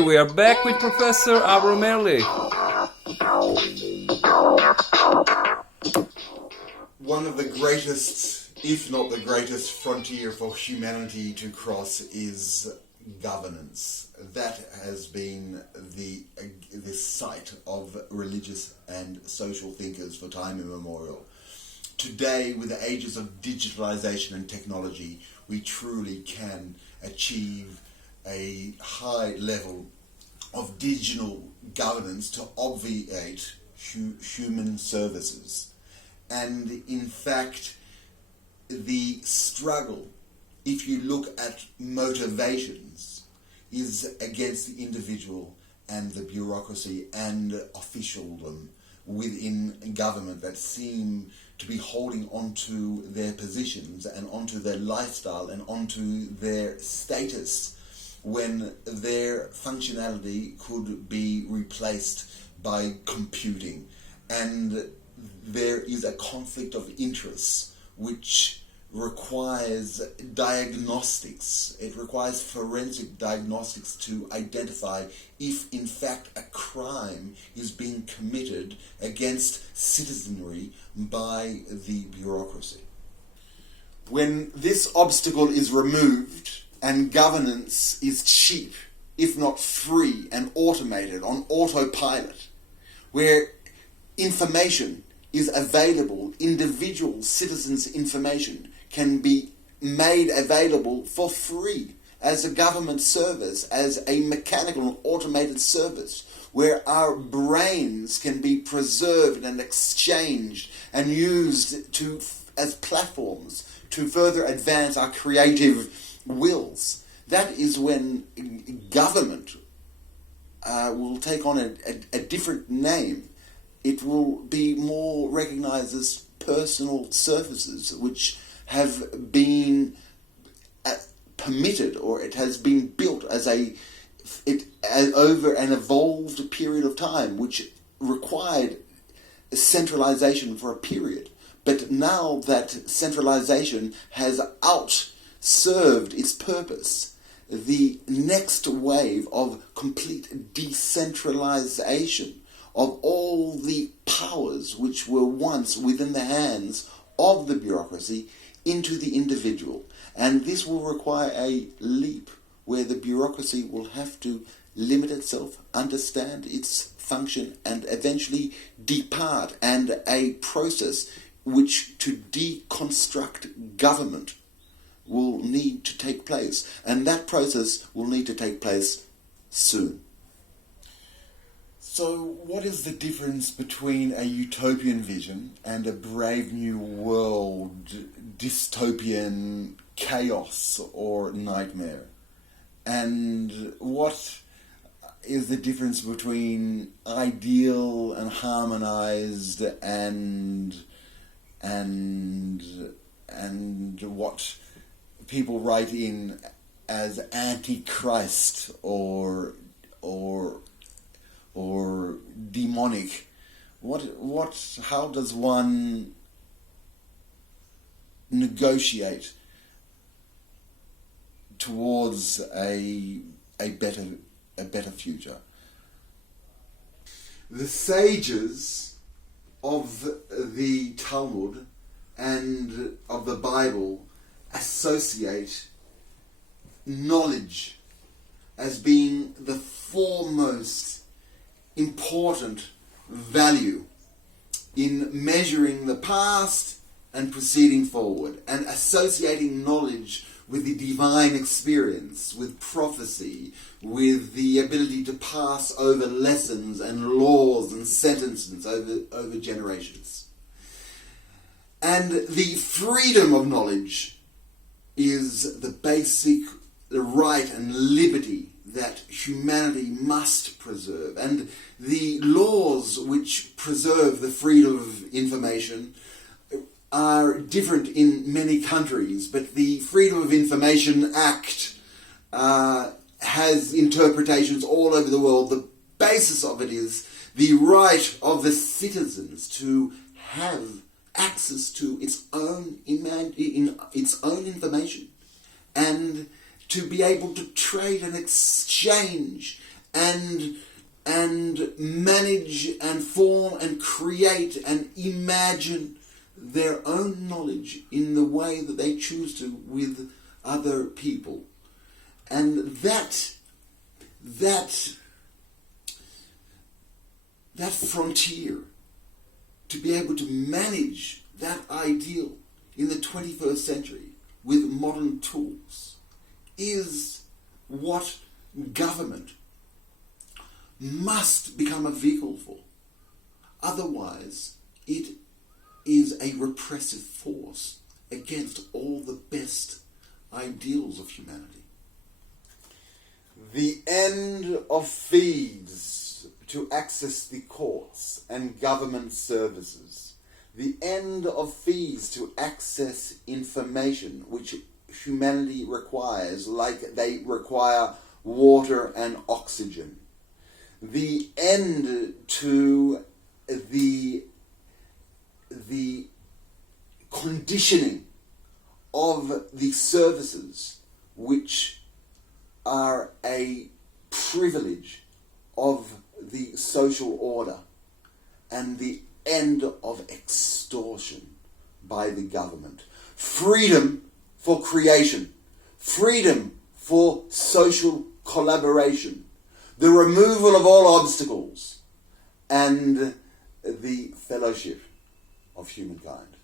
Okay, we are back with Professor Abramelli. One of the greatest, if not the greatest, frontier for humanity to cross is governance. That has been the site of religious and social thinkers for time immemorial. Today, with the ages of digitalisation and technology, we truly can achieve a high level of digital governance to obviate human services. And in fact, the struggle, if you look at motivations, is against the individual and the bureaucracy and officialdom within government that seem to be holding onto their positions and onto their lifestyle and onto their status when their functionality could be replaced by computing. And there is a conflict of interests which requires diagnostics. It requires forensic diagnostics to identify if in fact a crime is being committed against citizenry by the bureaucracy. When this obstacle is removed and governance is cheap, if not free and automated on autopilot, where information is available, individual citizens' information can be made available for free as a government service, as a mechanical and automated service, where our brains can be preserved and exchanged and used as platforms to further advance our creative wills. That is when government will take on a different name. It will be more recognized as personal services, which have been permitted, or it has been built as over an evolved period of time, which required centralization for a period. But now that centralization has outserved its purpose, the next wave of complete decentralization of all the powers which were once within the hands of the bureaucracy into the individual. And this will require a leap where the bureaucracy will have to limit itself, understand its function, and eventually depart, and a process which to deconstruct government will need to take place. And that process will need to take place soon. So what is the difference between a utopian vision and a brave new world, dystopian chaos or nightmare? And what is the difference between ideal and harmonized and what people write in as antichrist or demonic? How does one negotiate towards a better future? The sages of the Talmud and of the Bible associate knowledge as being the foremost important value in measuring the past and proceeding forward, and associating knowledge with the divine experience, with prophecy, with the ability to pass over lessons and laws and sentences over generations. And the freedom of knowledge is the basic right and liberty that humanity must preserve. And the laws which preserve the freedom of information are different in many countries, but the Freedom of Information Act has interpretations all over the world. The basis of it is the right of the citizens to have access to its own information, and to be able to trade and exchange and manage and form and create and imagine their own knowledge in the way that they choose to with other people. And that frontier, to be able to manage that ideal in the 21st century with modern tools, is what government must become a vehicle for. Otherwise, it is a repressive force against all the best ideals of humanity. The end of fees to access the courts and government services. The end of fees to access information which humanity requires, like they require water and oxygen. The end to the conditioning of the services which are a privilege of the social order, and the end of extortion by the government. Freedom for creation, freedom for social collaboration, the removal of all obstacles, and the fellowship of humankind.